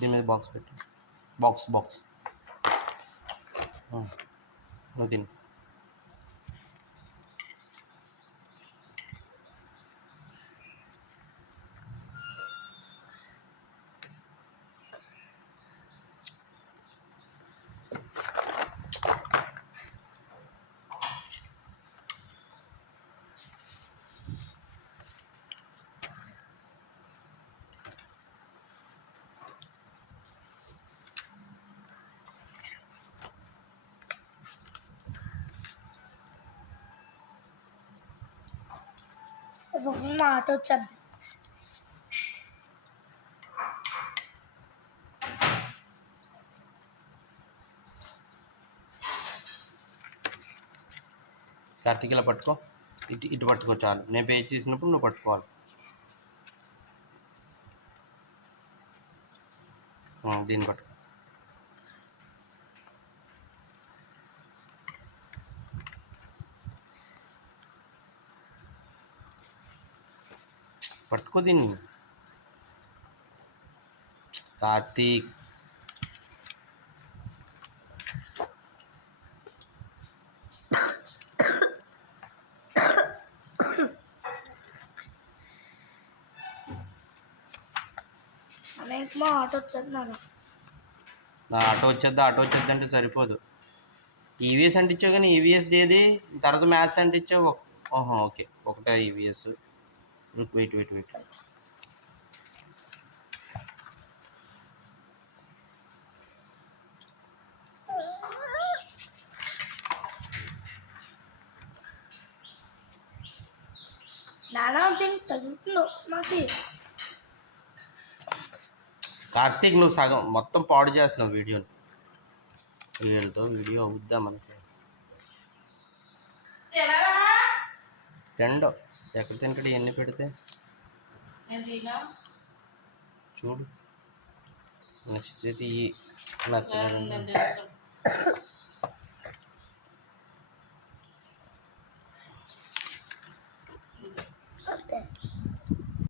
దీని మీద బాక్స్ పెట్టు. బాక్స్ నువ్వు తిని. మాట వచ్చేది. కార్తీక్ ఇలా పట్టుకో. ఇటు పట్టుకో చాలు. నేను పే చేసినప్పుడు నువ్వు పట్టుకోవాలి. దీన్ని పట్టుకో. పట్టుకో దీన్ని. కార్తీక్ ఆటో వచ్చేది. నా ఆటో వచ్చేద్ది అంటే సరిపోదు. ఈవీఎస్ అంటే ఇచ్చావు కానీ ఈవీఎస్ ఏది తర్వాత మ్యాథ్స్ అంటే ఇచ్చావు. ఓకే ఒకటే ఈవీఎస్. వెయిట్ నానా తగ్గుతున్నావు మాకు. కార్తీక్ నువ్వు సగం మొత్తం పాడు చేస్తున్నావు వీడియోని. వీడియో అవుద్దా మనకి? తిండో ఎక్కడ తింటాడు ఇవన్నీ పెడితే? చూడు నచ్చితే నచ్చలేదు.